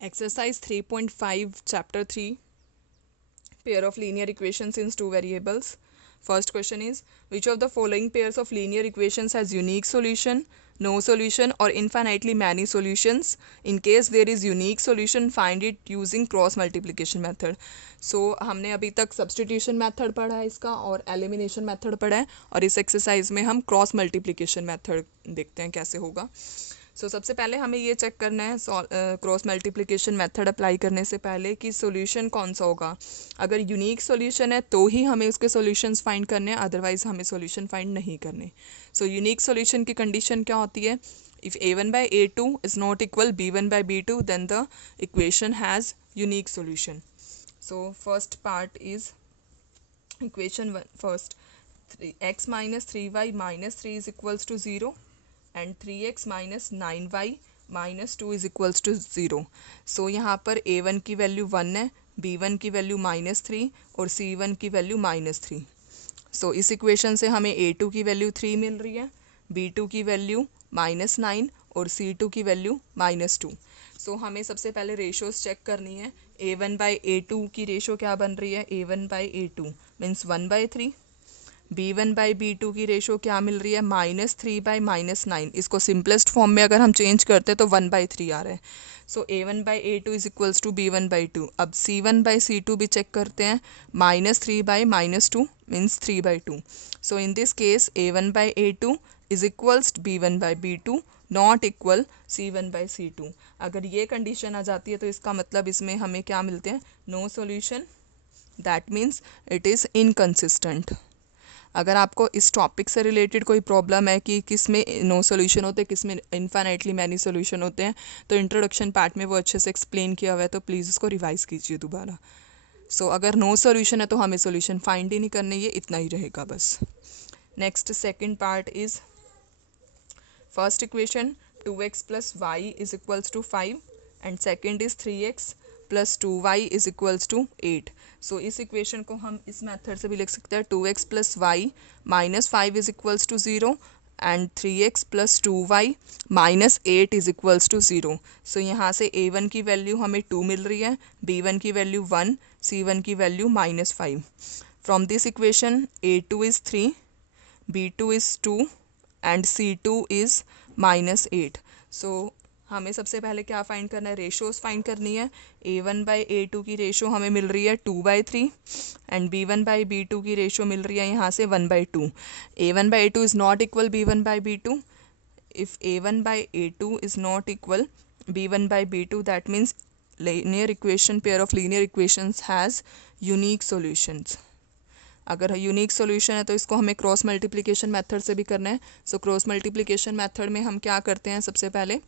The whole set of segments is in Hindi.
Exercise 3.5, Chapter 3, pair of linear equations in two variables. First question is, which of the following pairs of linear equations has unique solution, no solution, or infinitely many solutions? In case there is unique solution, find it using cross multiplication method. So हमने अभी तक substitution method पढ़ा है इसका और elimination method पढ़ा है, और इस exercise में हम cross multiplication method देखते हैं कैसे होगा. सबसे पहले हमें ये चेक करना है क्रॉस मल्टीप्लिकेशन मेथड अप्लाई करने से पहले कि सॉल्यूशन कौन सा होगा. अगर यूनिक सॉल्यूशन है तो ही हमें उसके सॉल्यूशंस फाइंड करने हैं, अदरवाइज हमें सॉल्यूशन फाइंड नहीं करने. यूनिक सॉल्यूशन की कंडीशन क्या होती है? If a1 by a2 is not equal b1 by b2 then the equation has unique solution. First part is equation first, x minus 3y minus 3 is equals to 0 and 3x minus 9y minus 2 is equals to 0. यहाँ पर a1 की वैल्यू 1 है, b1 की वैल्यू -3 और c1 की वैल्यू -3. इस इक्वेशन से हमें a2 की वैल्यू 3 मिल रही है, b2 की वैल्यू -9 और c2 की वैल्यू -2. हमें सबसे पहले रेशोज़ चेक करनी है. a1 बाई a2 की रेशो क्या बन रही है? a1 by a2 means 1/3. b1 by b2 की रेशो क्या मिल रही है? -3 बाई -9. इसको सिंपलेस्ट फॉर्म में अगर हम चेंज करते हैं तो 1/3 आ रहा है. a1 by a2 is equals to b1 by 2. अब c1 बाई c2 भी चेक करते हैं. -3 by -2 means 3/2. In this case a1 by a2 is equals b1 by b2 not equal c1 by c2. अगर ये कंडीशन आ जाती है तो इसका मतलब इसमें हमें क्या मिलते हैं? No solution. That means it is inconsistent. अगर आपको इस टॉपिक से रिलेटेड कोई प्रॉब्लम है कि किस में नो सॉल्यूशन होते हैं, किस में इनफाइनाइटली मैनी सॉल्यूशन होते हैं, तो इंट्रोडक्शन पार्ट में वो अच्छे से एक्सप्लेन किया हुआ है, तो प्लीज़ उसको रिवाइज कीजिए दोबारा. अगर नो सॉल्यूशन है तो हमें सॉल्यूशन फाइंड ही नहीं करने, ये इतना ही रहेगा बस. Next second part is first equation 2x plus y is equals to 5 and second is 3x plus 2y is equals to 8. इस इक्वेशन को हम इस मेथड से भी लिख सकते हैं. 2x plus y minus 5 is equals to 0 and 3x plus 2y minus 8 is equals to 0. यहाँ से a1 की वैल्यू हमें 2 मिल रही है, b1 की वैल्यू 1, c1 की value -5. From this equation a2 is 3, b2 is 2 and c2 is -8. हमें सबसे पहले क्या फाइंड करना है? रेशोज़ फाइंड करनी है. a1 बाई a2 की रेशो हमें मिल रही है 2/3 एंड b1 बाई b2 की रेशो मिल रही है यहाँ से 1/2. a1 by a2 is not equal b1 by b2. If a1 by a2 is not equal b1 by b2 that means linear equation, pair of linear equations has unique solutions. अगर यूनिक सॉल्यूशन है तो इसको हमें क्रॉस मल्टीप्लिकेशन मेथड से भी करना है. क्रॉस मल्टीप्लिकेशन मेथड में हम क्या करते हैं? सबसे पहले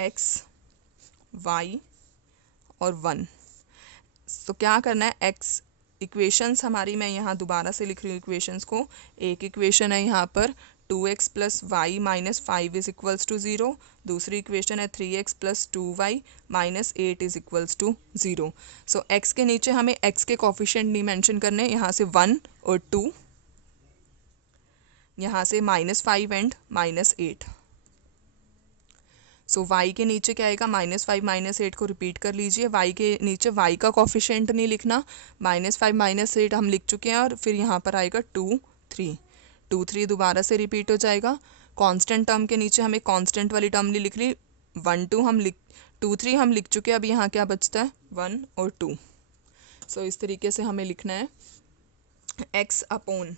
x y और 1. क्या करना है? x इक्वेशंस हमारी, मैं यहाँ दोबारा से लिख रही हूँ इक्वेशंस को. एक इक्वेशन है यहाँ पर 2x plus y minus 5 is equals to 0. दूसरी इक्वेशन है 3x plus 2y minus 8 is equals to 0. x के नीचे हमें x के कोफिशिएंट नहीं मेंशन करने. यहाँ से 1 और 2, यहाँ से -5 एंड -8. y के नीचे क्या आएगा? -5 -8 को रिपीट कर लीजिए. y के नीचे y का कोफिशिएंट नहीं लिखना. -5 -8 हम लिख चुके हैं, और फिर यहाँ पर आएगा 2 3. 2 3 दोबारा से रिपीट हो जाएगा. कांस्टेंट टर्म के नीचे हमें कांस्टेंट वाली टर्म नहीं लिख रही. 1 2 हम 2 3 हम लिख चुके हैं. अब यहाँ क्या बचता है? 1 और 2. इस तरीके से हमें लिखना है. x अपॉन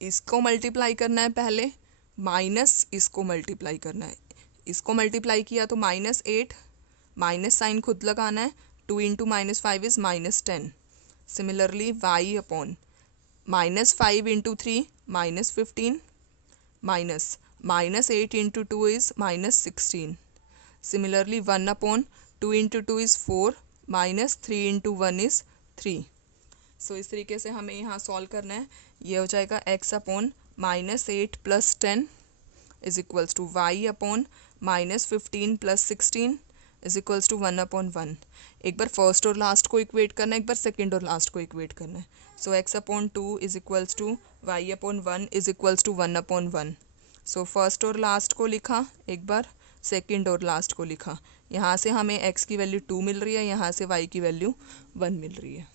इसको मल्टीप्लाई करना है पहले, माइनस इसको मल्टीप्लाई करना है. इसको मल्टीप्लाई किया तो -8, माइनस साइन खुद लगाना है. 2 into -5 is -10. Similarly y upon -5 into 3 -15 minus -8 into 2 is -16. Similarly 1 upon 2 into 2 is 4 -3 into 1 is 3. इस तरीके से हमें यहाँ सॉल्व करना है. ये हो जाएगा x upon -8 plus 10 is equals to y upon -15 plus 16 is equals to 1/1. एक बार फर्स्ट और लास्ट को इक्वेट करना है, एक बार सेकंड और लास्ट को इक्वेट करना है. x upon 2 is equals to y upon 1 is equals to 1/1. First और लास्ट को लिखा एक बार, सेकंड और लास्ट को लिखा. यहाँ से हमें x की वैल्यू 2 मिल रही है, यहाँ से y की वैल्यू 1 मिल रही है।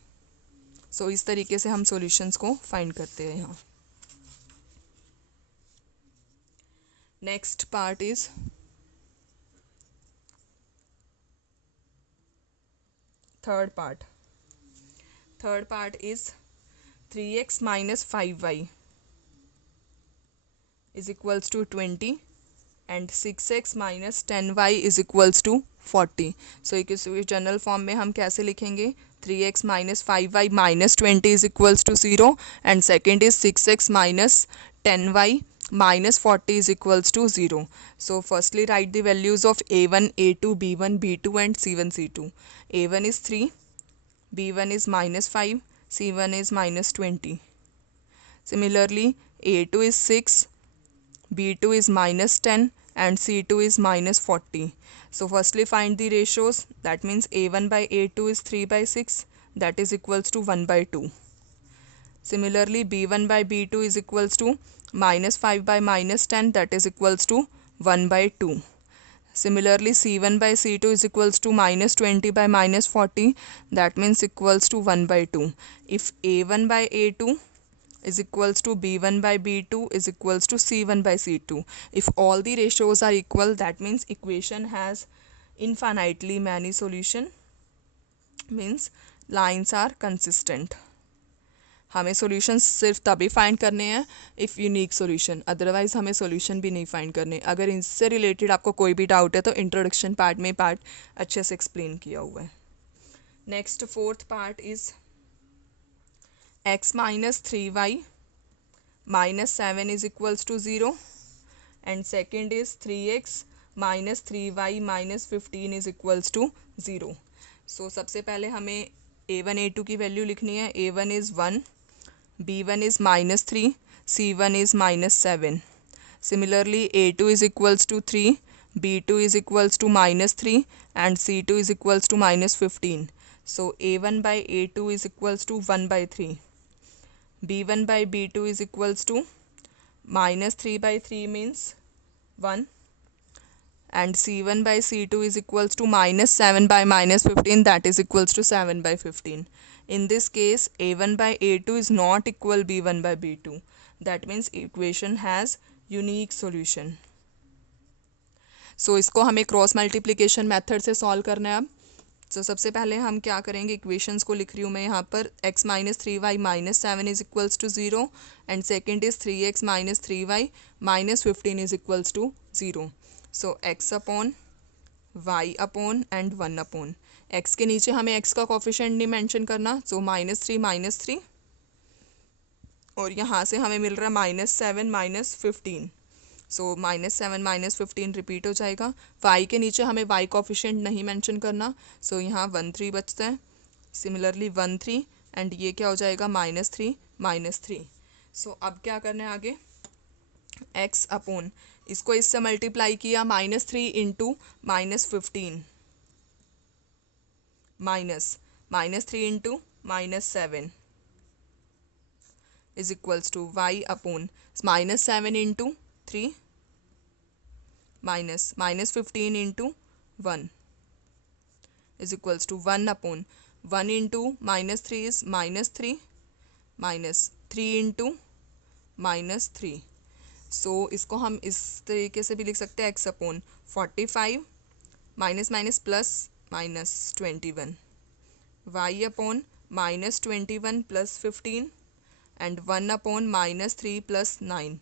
सो इस तरीके से हम सॉल्यूशंस को फाइंड करते हैं यहाँ। Next part is third part is 3x minus 5y is equals to 20 and 6x minus 10y is equals to 40. So इस जनरल फॉर्म में हम कैसे लिखेंगे? 3x minus 5y minus 20 is equals to 0 and second is 6x minus 10y minus 40 is equals to 0. So firstly write the values of a1, a2, b1, b2 and c1, c2. a1 is 3, b1 is minus 5, c1 is minus 20. Similarly a2 is 6, b2 is minus 10 and c2 is minus 40. So firstly find the ratios. That means a1 by a2 is 3 by 6, that is equals to 1 by 2. Similarly b1 by b2 is equals to minus 5 by minus 10, that is equals to 1 by 2. Similarly c1 by c2 is equals to minus 20 by minus 40, that means equals to 1 by 2. If a1 by a2 is equals to b1 by b2 is equals to c1 by c2. If all the ratios are equal, that means equation has infinitely many solution, means lines are consistent. हमें सॉल्यूशंस सिर्फ तभी फाइंड करने हैं इफ़ यूनिक सॉल्यूशन, अदरवाइज हमें सॉल्यूशन भी नहीं फाइंड करने। अगर इससे रिलेटेड आपको कोई भी डाउट है तो इंट्रोडक्शन पार्ट में पार्ट अच्छे से एक्सप्लेन किया हुआ है। Next fourth part is x minus 3y minus 7 is equals to 0 and second is 3x minus 3y minus 15 is equals to 0. So सबसे पहले हमें a1 a2 की वैल्यू लिखनी है। a1 is 1, b1 is minus 3, c1 is minus 7. Similarly a2 is equals to 3, b2 is equals to minus 3 and c2 is equals to minus 15. So a1 by a2 is equals to 1 by 3. b1 by b2 is equals to minus 3 by 3 means 1 and c1 by c2 is equals to minus 7 by minus 15, that is equals to 7 by 15. In this case a1 by a2 is not equal b1 by b2, that means equation has unique solution. So इसको हमें क्रॉस मल्टीप्लिकेशन मेथड से सॉल्व करना है अब। तो सबसे पहले हम क्या करेंगे, इक्वेशंस को लिख रही हूँ मैं यहाँ पर। x minus 3y minus 7 is equals to 0 and second is 3x minus 3y minus 15 is equals to 0. So x upon y upon and 1 upon x के नीचे हमें x का कोफिशिएंट नहीं मेंशन करना, सो माइनस 3 और यहाँ से हमें मिल रहा है minus 7 minus 15. So minus 7 minus 15 repeat हो जाएगा। y के नीचे हमें y कोफिशिएंट नहीं मेंशन करना, सो यहाँ 1 3 बचता है। सिमिलरली 1 3 एंड ये क्या हो जाएगा माइनस 3. सो अब क्या करना है आगे, x अपॉन इसको इससे मल्टीप्लाई किया minus 3 into minus 15 minus 3 into minus 7 is equals to y upon minus 7 into 3 minus 15 into 1 is equals to 1 upon 1 into minus 3 is minus 3 into minus 3. So इसको हम इस तरीके से भी लिख सकते हैं x upon 45 minus plus minus 21 y upon minus 21 plus 15 and 1 upon minus 3 plus 9.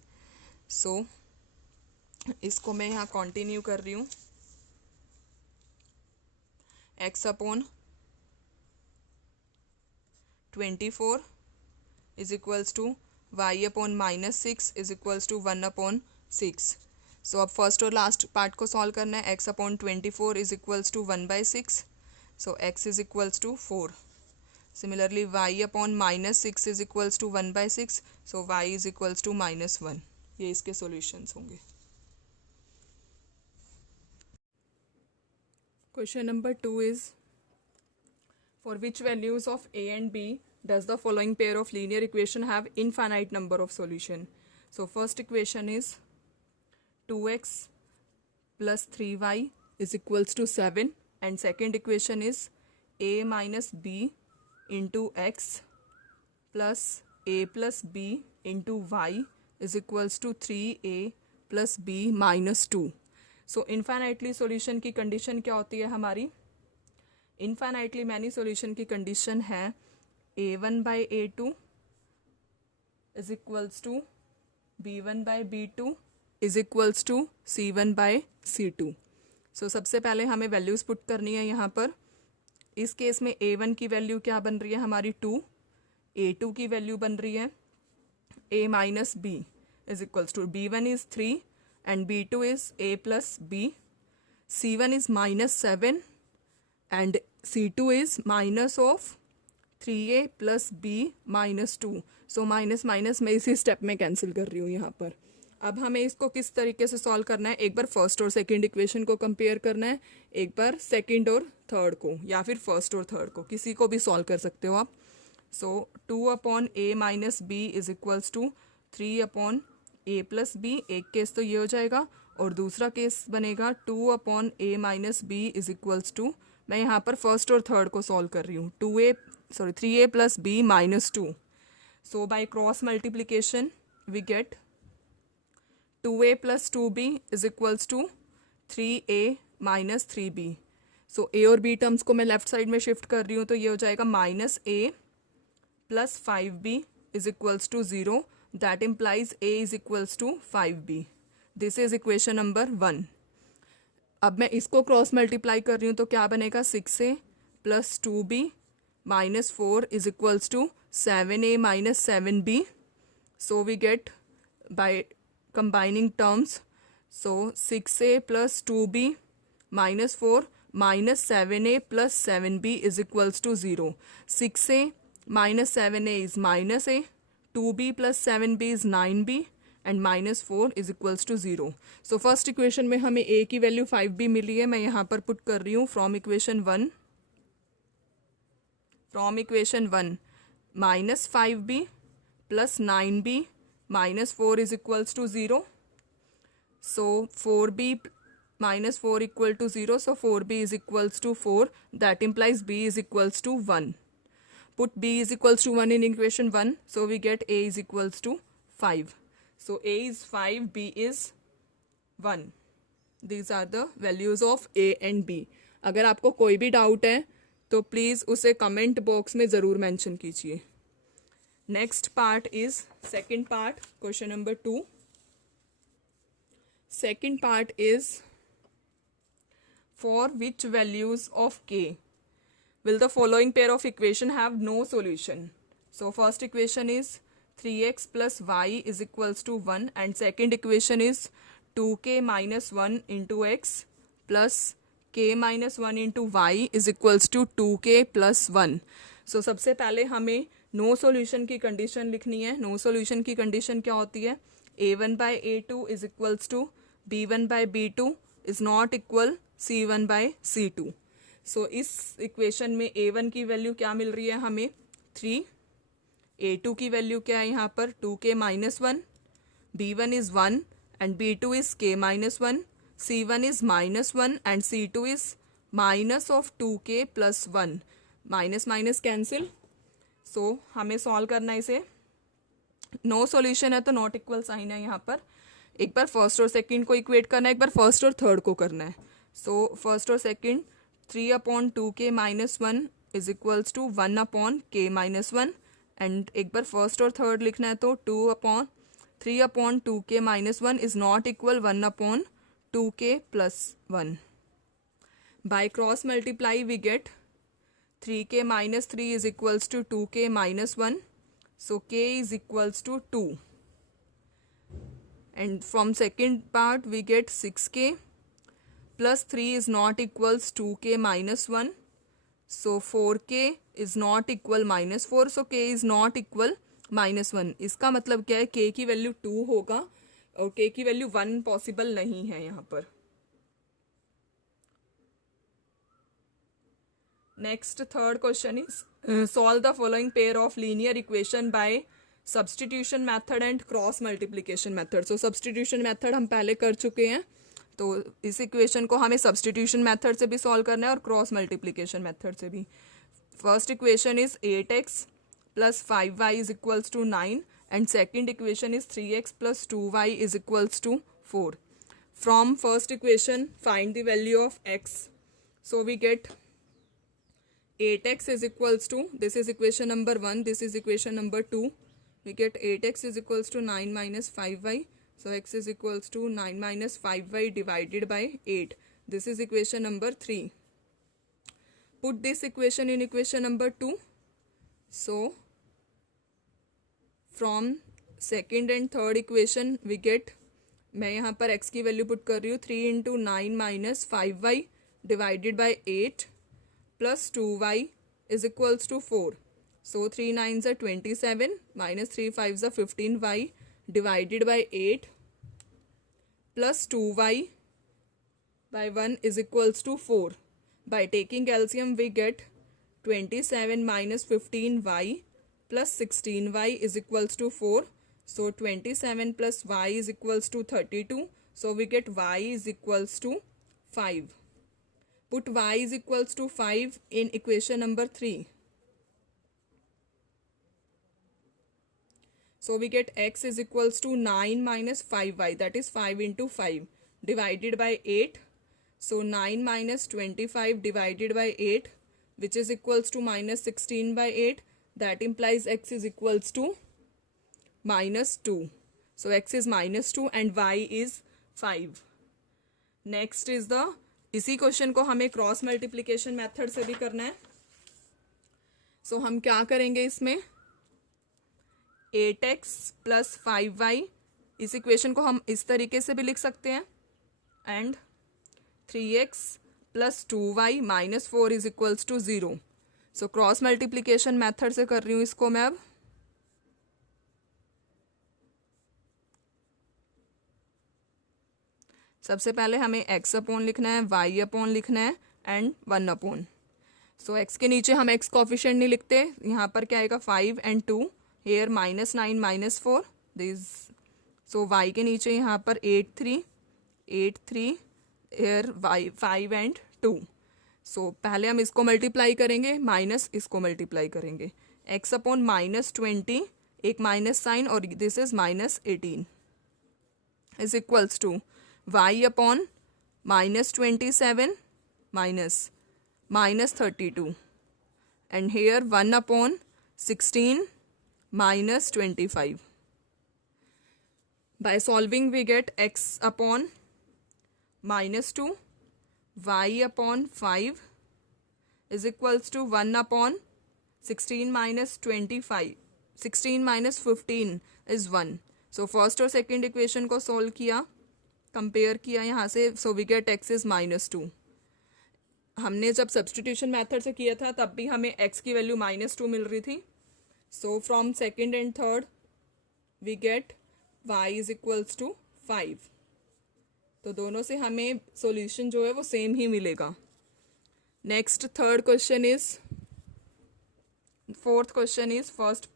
So इसको मैं यहाँ कंटिन्यू कर रही हूँ। x upon 24 is equals to y upon minus 6 is equals to 1 upon 6. So अब फर्स्ट और लास्ट पार्ट को सॉल्व करना है। x upon 24 is equals to 1 by 6, so x is equals to 4. Similarly y upon minus 6 is equals to 1 by 6, so y is equals to minus 1. ये इसके सॉल्यूशंस होंगे। Question number 2 is, for which values of a and b does the following pair of linear equation have infinite number of solution? So first equation is 2x plus 3y is equals to 7 and second equation is a minus b into x plus a plus b into y is equals to 3a plus b minus 2. So infinitely solution की कंडीशन क्या होती है हमारी? इन्फाइनाइटली मैनी सॉल्यूशन की कंडीशन है a1 by a2 is equals to b1 by b2 is equals to c1 by c2. So सबसे पहले हमें वैल्यूज़ पुट करनी है यहाँ पर. इस केस में a1 की वैल्यू क्या बन रही है हमारी 2, a2 की वैल्यू बन रही है a minus b is equals to b1 is 3 and b2 is a plus b, c1 is minus 7 and c2 is minus of 3a plus b minus 2. So minus minus मैं इसी स्टेप में कैंसिल कर रही हूँ यहाँ पर. अब हमें इसको किस तरीके से सॉल्व करना है? एक बार फर्स्ट और सेकंड इक्वेशन को कंपेयर करना है, एक बार सेकंड और थर्ड को, या फिर फर्स्ट और थर्ड को, किसी को भी सॉल्व कर सकते हो आप. So 2 upon a minus b is equals to 3 upon a plus b. एक केस तो ये हो जाएगा और दूसरा केस बनेगा 2 upon a minus b is equals to, मैं यहाँ पर फर्स्ट और थर्ड को सॉल्व कर रही हूँ, 3a plus b minus 2. So by cross multiplication we get 2a plus 2b is equals to 3a minus 3b. So a और b टर्म्स को मैं लेफ्ट साइड में शिफ्ट कर रही हूँ, तो ये हो जाएगा minus a plus 5b is equals to 0. That implies a is equals to 5b. This is equation number 1. अब मैं इसको क्रॉस मल्टीप्लाई कर रही हूँ, तो क्या बनेगा 6a plus 2b minus 4 is equals to 7a minus 7b. So we get by combining terms, so 6a plus 2b minus 4 minus 7a plus 7b is equals to 0. 6a minus 7a is minus a, 2b plus 7b is 9b and minus 4 is equals to 0. So first equation में हमें a की वैल्यू 5b मिली है, मैं यहाँ पर पुट कर रही हूँ from equation 1 minus 5b plus 9b minus 4 is equals to 0. So 4b minus 4 equal to 0, so 4b is equals to 4. That implies b is equals to 1. Put b is equals to 1 in equation 1, so we get a is equals to 5. So a is 5, b is 1. These are the values of a and b. अगर आपको कोई भी डाउट है तो प्लीज़ उसे कमेंट बॉक्स में ज़रूर मेंशन कीजिए. Next part is second part, question number 2. Second part is for which values of k will the following pair of equation have no solution? So first equation is 3x plus y is equals to 1 and second equation is 2k minus 1 into x plus k minus 1 into y is equals to 2k plus 1. So सबसे पहले हमें no solution की कंडीशन लिखनी है. no solution की कंडीशन क्या होती है? a1 by a2 is equals to b1 by b2 is not equal c1 by c2. सो इस इक्वेशन में a1 की वैल्यू क्या मिल रही है हमें 3, a2 की वैल्यू क्या है यहाँ पर 2k minus 1, b1 is 1 and b2 is k minus 1, c1 is minus 1 and c2 is minus of 2k plus 1. Minus minus cancel. So हमें सॉल्व करना है इसे. नो सॉल्यूशन है तो नॉट इक्वल साइन है यहाँ पर. एक बार फर्स्ट और सेकंड को इक्वेट करना है, एक बार फर्स्ट और थर्ड को करना है. सो फर्स्ट और second 3 upon 2k minus 1 is equals to 1 upon k minus 1 and एक बार फर्स्ट और थर्ड लिखना है तो 3 upon 2k minus 1 is not equal 1 upon 2k plus 1. By cross multiply we get 3k minus 3 is equals to 2k minus 1, so k is equals to 2 and from second part we get 6k plus 3 is not equals 2k minus 1, so 4k is not equal minus 4, so k is not equal minus 1. इसका मतलब क्या है? k की वैल्यू 2 होगा और k की वैल्यू 1 पॉसिबल नहीं है यहाँ पर. Next third question is solve the following pair of linear equation by substitution method and cross multiplication method. So substitution method हम पहले कर चुके हैं, तो इस इक्वेशन को हमें सब्सटीट्यूशन मेथड से भी सॉल्व करना है और क्रॉस मल्टीप्लिकेशन मेथड से भी. First equation is 8x plus 5y is equals to 9 and second equation is 3x plus 2y is equals to 4. From first equation find the value of x. So we get 8x is equals to, this is equation number 1, this is equation number 2. We get 8x is equals to 9 minus 5y. So x is equals to 9 minus 5y divided by 8. This is equation number 3. Put this equation in equation number 2. So from second and third equation we get, मैं यहाँ पर x की वैल्यू पुट कर रही हूँ 3 into 9 minus 5y divided by 8 plus 2y is equals to 4. So 3 9s are 27 minus 3 5s are 15y divided by 8 plus 2y by 1 is equals to 4. By taking LCM we get 27 minus 15y plus 16y is equals to 4. So 27 plus y is equals to 32. So we get y is equals to 5. Put y is equals to 5 in equation number 3. So we get x is equals to 9 minus 5y, that is 5 into 5 divided by 8. So 9 minus 25 divided by 8, which is equals to minus 16 by 8. That implies x is equals to minus 2. So x is minus 2 and y is 5. Next is the, इसी क्वेश्चन को हमें क्रॉस मल्टीप्लिकेशन मेथड से भी करना है. सो हम क्या करेंगे इसमें, 8x प्लस 5y, इस इक्वेशन को हम इस तरीके से भी लिख सकते हैं, and 3x plus 2y minus 4 is equals to 0. So cross multiplication method से कर रही हूँ इसको मैं अब. सबसे पहले हमें x अपॉन लिखना है, y अपॉन लिखना है एंड 1 अपॉन. सो x के नीचे हम x कोफिशिएंट नहीं लिखते, यहाँ पर क्या आएगा 5 and 2, here minus 9 minus 4 this. So y के नीचे यहाँ पर 8 3 हेयर 5 एंड 2. सो पहले हम इसको मल्टीप्लाई करेंगे, माइनस इसको मल्टीप्लाई करेंगे. x अपॉन माइनस 20, एक माइनस साइन और this is minus 18 is equals to y upon minus 27 minus 32 and here 1 upon 16 minus 25. By solving we get x upon minus 2, y upon 5 is equals to 1 upon 16 minus 25. 16 minus 15 is 1. So first और second equation को solve किया, compare किया यहाँ से, so we get x is minus 2. हमने जब substitution method से किया था तब भी हमें x की वैल्यू minus 2 मिल रही थी. So from second and third we get y is equals to 5. तो दोनों से हमें सॉल्यूशन जो है वो सेम ही मिलेगा. Next third question is, fourth question is, first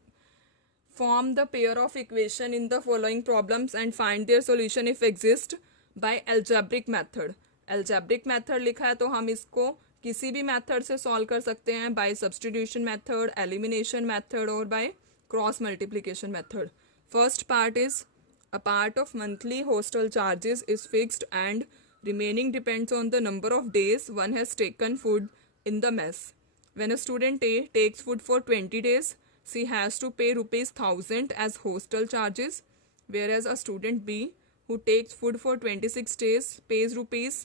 form the pair of equation in the following problems and find their solution if exist by algebraic method. Algebraic method लिखा है तो हम इसको किसी भी मेथड से सॉल्व कर सकते हैं, by substitution method, elimination method और by cross multiplication method. First part is, a part of monthly hostel charges is fixed and remaining depends on the number of days one has taken food in the mess. When a student A takes food for 20 days, she has to pay rupees 1000 as hostel charges, whereas a student B who takes food for 26 days pays rupees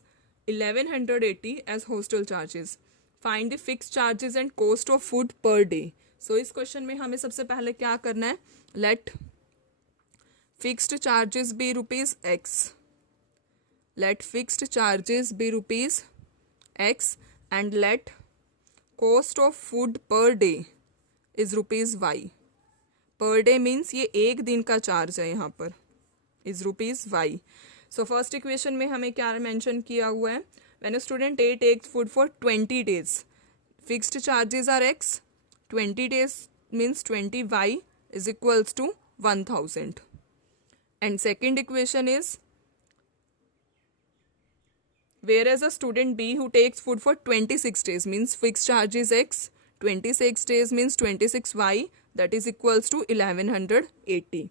1180 as hostel charges. Find the fixed charges and cost of food per day. So इस क्वेश्चन में हमें सबसे पहले क्या करना है, let fixed charges be rupees x. Let fixed charges be rupees x and let cost of food per day is rupees y. Per day means ये एक दिन का चार्ज है यहाँ पर, is rupees y. So first equation में हमें क्या मेंशन किया हुआ है, when a student A takes food for 20 days, fixed charges are x, 20 days means 20y is equals to 1000. And second equation is Whereas a student B who takes food for 26 days means fixed charge is X, 26 days means 26Y, that is equals to 1180.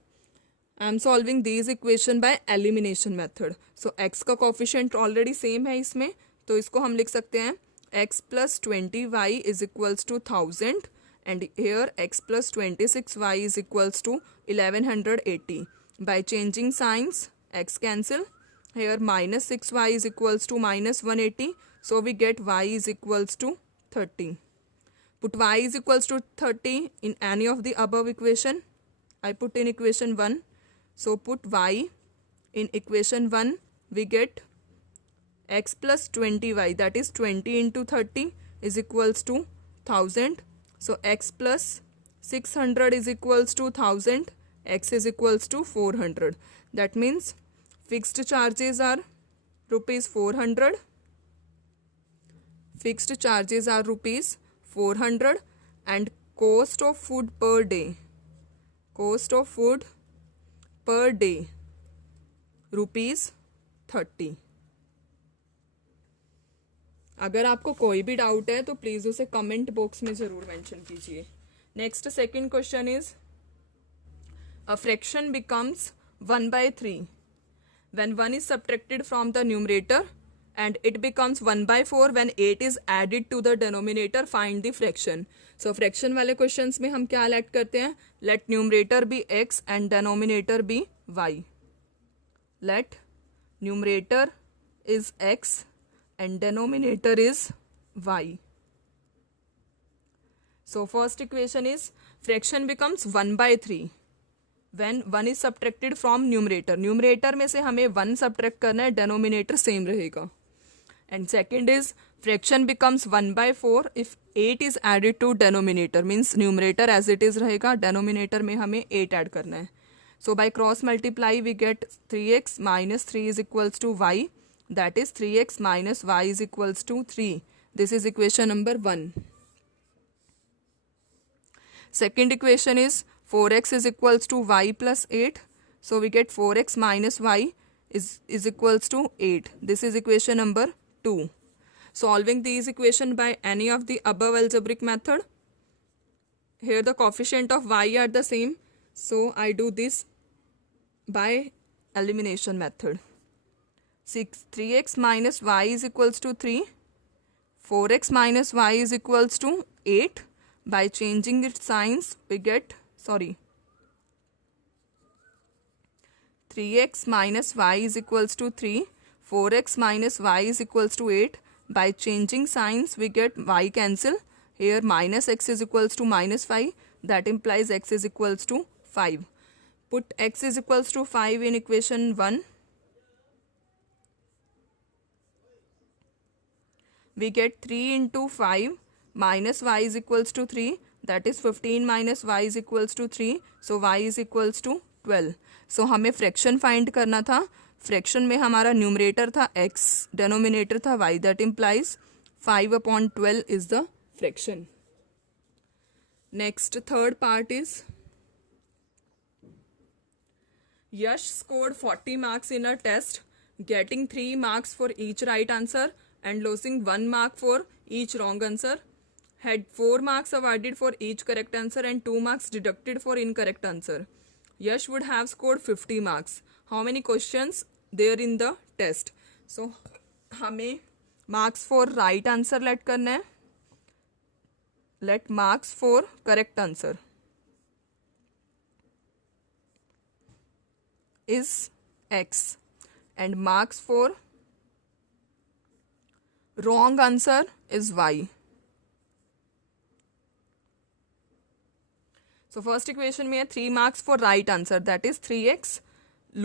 I am solving these equation by elimination method. So x का coefficient already same है इसमें, तो इसको हम लिख सकते हैं x plus 20y is equals to 1000 and here x plus 26y is equals to 1180. By changing signs, x cancel. Here minus 6y is equals to minus 180. So we get y is equals to 30. Put y is equals to 30 in any of the above equation. I put in equation 1. So put y in equation 1. We get x plus 20y, that is 20 into 30 is equals to 1000. So x plus 600 is equals to 1000. X is equals to 400. That means fixed charges are rupees 400. Fixed charges are rupees 400 and cost of food per day. Cost of food per day rupees 30. अगर आपको कोई भी डाउट है तो प्लीज़ उसे कमेंट बॉक्स में ज़रूर मेंशन कीजिए. Next second question is a fraction becomes 1/3 when 1 is subtracted from the numerator and it becomes 1/4 when 8 is added to the denominator. Find the fraction. So fraction वाले क्वेश्चंस में हम क्या लेट करते हैं? Let numerator be x and denominator be y. Let numerator is x and denominator is y. So first equation is fraction becomes 1/3 when 1 is subtracted from numerator. Numerator में से हमें 1 subtract करना है, denominator same रहेगा. And second is fraction becomes 1/4 if 8 is added to denominator, means numerator as it is रहेगा, denominator में हमें 8 add करना है. So by cross multiply we get 3x minus 3 is equals to y, that is 3x minus y is equals to 3. This is equation number 1. Second equation is 4x is equals to y plus 8. So we get 4x minus y is equals to 8. This is equation number 2. Solving these equation by any of the above algebraic method. Here the coefficient of y are the same. So I do this by elimination method. 3x minus y is equals to 3. 4x minus y is equals to 8. By changing its signs we get 3x minus y is equals to 3. 4x minus y is equals to 8. By changing signs we get y cancel. Here minus x is equals to minus 5. That implies x is equals to 5. Put x is equals to 5 in equation 1. We get 3 into 5 minus y is equals to 3. That is 15 minus y is equals to 3. So y is equals to 12. So हमें फ्रैक्शन फाइंड करना था. फ्रैक्शन में हमारा न्यूमरेटर था x, डेनोमिनेटर था y. That implies 5/12 is the fraction. Next third part is Yash scored 40 marks in a test, getting 3 marks for each right answer and losing 1 mark for each wrong answer. Had 4 marks awarded for each correct answer and 2 marks deducted for incorrect answer. Yash would have scored 50 marks. How many questions there in the test? So हमें marks for right answer let करना है. Let marks for correct answer is x and marks for wrong answer is y. So first equation में है 3 marks for right answer, that is 3x,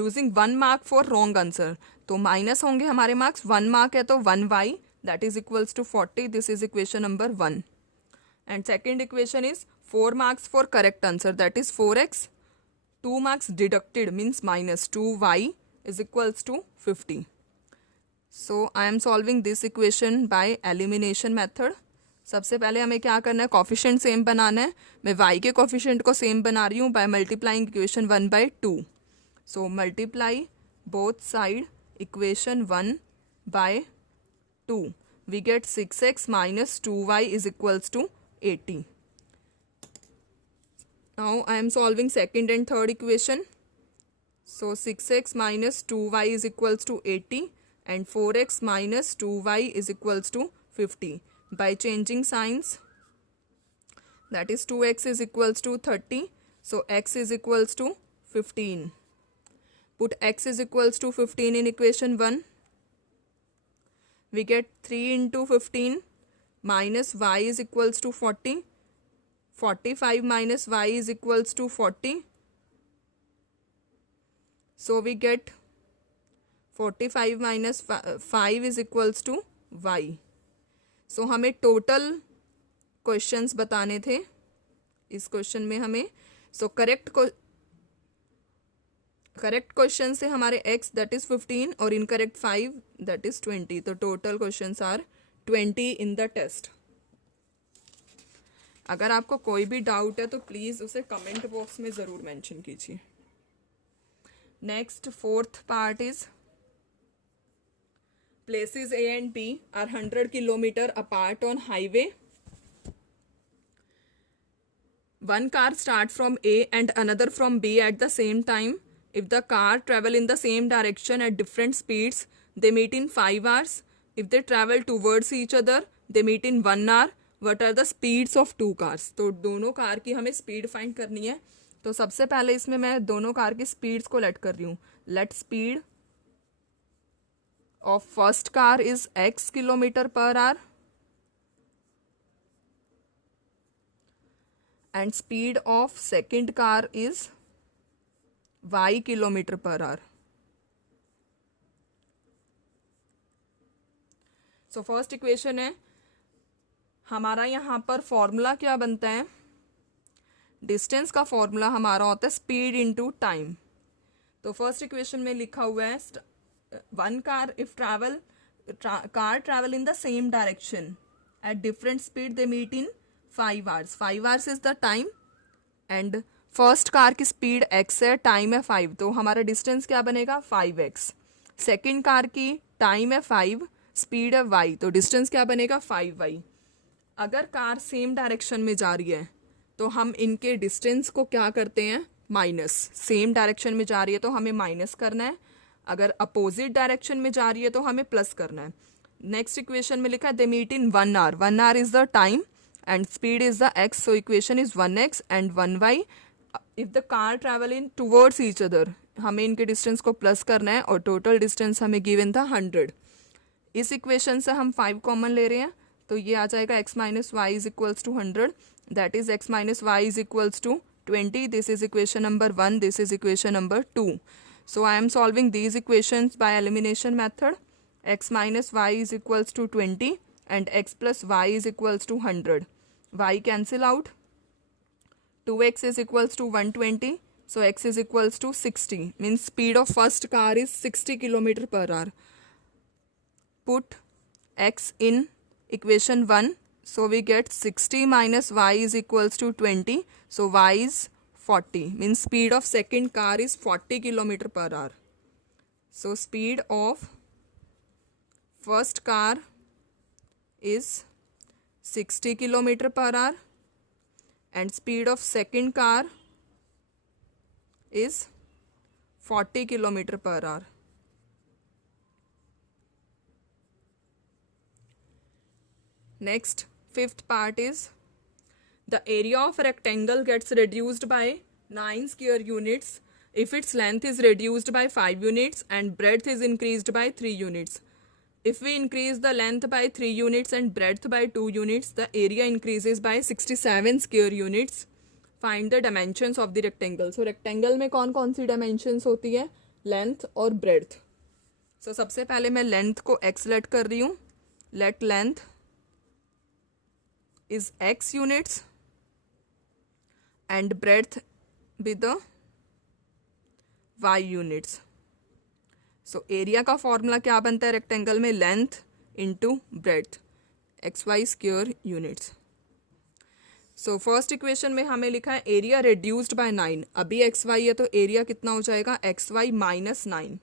losing 1 mark for wrong answer. तो माइनस होंगे हमारे मार्क्स. 1 mark है तो 1y, that is equals to 40. This is equation number 1. And second equation is 4 marks for correct answer, that is 4x. 2 marks deducted means minus 2y is equals to 50. So I am solving this equation by elimination method. सबसे पहले हमें क्या करना है? कोफिशिएंट सेम बनाना है. मैं y के कोफिशिएंट को सेम बना रही हूँ by multiplying equation 1/2. So multiply both side equation 1 by 2. We get 6x minus 2y is equals to 80. Now I am solving second and third equation. So 6x minus 2y is equals to 80 and 4x minus 2y is equals to 50. By changing signs, that is 2x is equals to 30. So x is equals to 15. Put x is equals to 15 in equation 1. We get 3 into 15 minus y is equals to 40. 45 minus y is equals to 40. So we get 45 minus 5 is equals to y. So हमें टोटल क्वेश्चंस बताने थे इस क्वेश्चन में हमें. सो करेक्ट क्वेश्चन से हमारे x दैट इज 15 और इनकरेक्ट 5 दैट इज 20. तो total questions are 20 in the test. अगर आपको कोई भी डाउट है तो प्लीज़ उसे कमेंट बॉक्स में ज़रूर मेंशन कीजिए. Next fourth part is places A and B are 100 kilometer apart on highway. One car starts from A and another from B at the same time. If the car travel in the same direction at different speeds, they meet in 5 hours. If they travel towards each other, they meet in 1 hour. What are the speeds of two cars? तो दोनों कार की हमें स्पीड फाइंड करनी है. तो सबसे पहले इसमें मैं दोनों कार की स्पीड्स को लेट कर रही हूँ. Let speed of first car is x kilometer per hour and speed of second car is y kilometer per hour. So first equation है हमारा. यहाँ पर फॉर्मूला क्या बनता है? डिस्टेंस का फॉर्मूला हमारा होता है स्पीड इनटू टाइम. तो फर्स्ट इक्वेशन में लिखा हुआ है one car if car travel in the same direction at different speed they meet in 5 hours. 5 hours is the time and first car की speed x है, time है 5. तो हमारा distance क्या बनेगा? 5x. second car की time है 5, speed है y. तो distance क्या बनेगा? 5y. अगर कार सेम डायरेक्शन में जा रही है तो हम इनके डिस्टेंस को क्या करते हैं? माइनस. सेम डायरेक्शन में जा रही है तो हमें माइनस करना है. अगर अपोजिट डायरेक्शन में जा रही है तो हमें प्लस करना है. नेक्स्ट इक्वेशन में लिखा है they meet in 1 hour. 1 hour is the time and speed is the x. So equation is 1x and 1y. If the car travel in towards each other, हमें इनके डिस्टेंस को प्लस करना है और टोटल डिस्टेंस हमें गिवन था 100. इस इक्वेशन से हम 5 कॉमन ले रहे हैं तो ये आ जाएगा x minus y is equals to 100. That is x minus y is equals to 20. This is equation number 1. This is equation number 2. So I am solving these equations by elimination method. X minus y is equals to 20 and x plus y is equals to 100. Y cancel out. 2x is equals to 120. So x is equals to 60. Means speed of first car is 60 km per hour. Put x in equation 1. So we get 60 minus y is equals to 20. So y is 40. Means speed of second car is 40 km per hour. So speed of first car is 60 km per hour and speed of second car is 40 km per hour. Next, fifth part is the area of a rectangle gets reduced by 9 square units if its length is reduced by 5 units and breadth is increased by 3 units. If we increase the length by 3 units and breadth by 2 units, the area increases by 67 square units. Find the dimensions of the rectangle. So rectangle में कौन कौन सी dimensions होती है? Length और breadth. So सबसे पहले मैं length को x let कर रही हूँ. Let length is x units and breadth be the y units. So area का फॉर्मूला क्या बनता है रेक्टेंगल में? Length into breadth x y square units. So first equation में हमें लिखा है एरिया रिड्यूस्ड बाय 9. अभी एक्स वाई है तो एरिया कितना हो जाएगा? X y minus 9.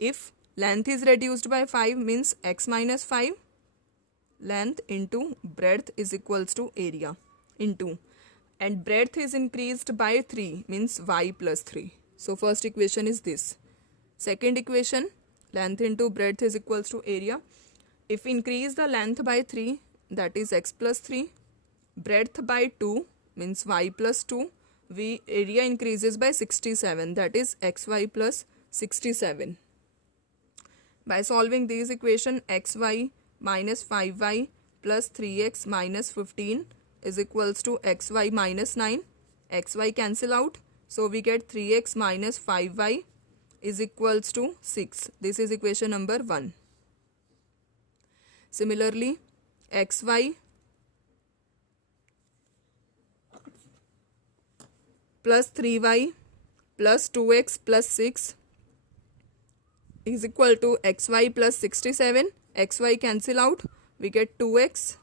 If Length is reduced by 5 means x minus 5. Length into breadth is equals to area into, and breadth is increased by 3 means y plus 3. So first equation is this. Second equation, length into breadth is equals to area. If increase the length by 3, that is x plus 3, breadth by 2 means y plus 2, area increases by 67, that is xy plus 67. By solving these equation, xy minus 5y plus 3x minus 15 is equals to xy minus 9. Xy cancel out. So we get 3x minus 5y is equals to 6. This is equation number 1. Similarly, xy plus 3y plus 2x plus 6 is equal to xy plus 67. Xy cancel out. We get 2x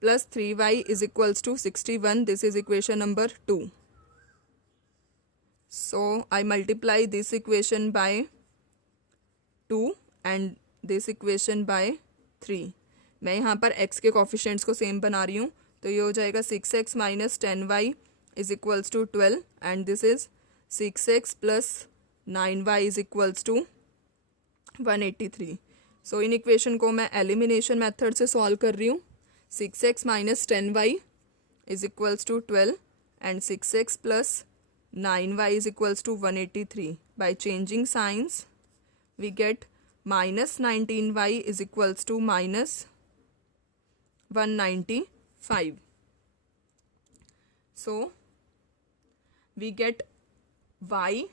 plus 3y is equals to 61. This is equation number 2. So I multiply this equation by 2 and this equation by 3. मैं यहाँ पर x के कोफिशिएंट्स को सेम बना रही हूँ, तो ये हो जाएगा 6x minus 10y is equals to 12 and this is 6x plus 9y is equals to 183. So in equation को मैं एलिमिनेशन मेथड से सॉल्व कर रही हूँ. 6x minus 10y is equals to 12 and 6x plus 9y is equals to 183. By changing signs, we get minus 19y is equals to minus 195. So we get y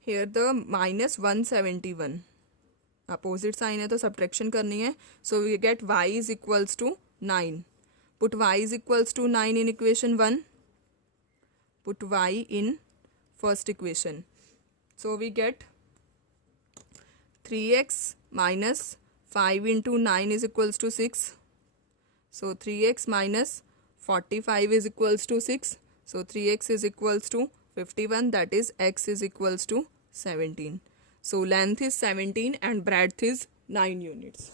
here the minus 171. Opposite sign है तो सब्ट्रैक्शन करनी है. So we get y is equals to 9. Put y is equals to 9 in equation 1. Put y in first equation. So we get 3x minus 5 into 9 is equals to 6. So 3x minus 45 is equals to 6. So 3x is equals to 51, that is x is equals to 17. So length is 17 and breadth is 9 units.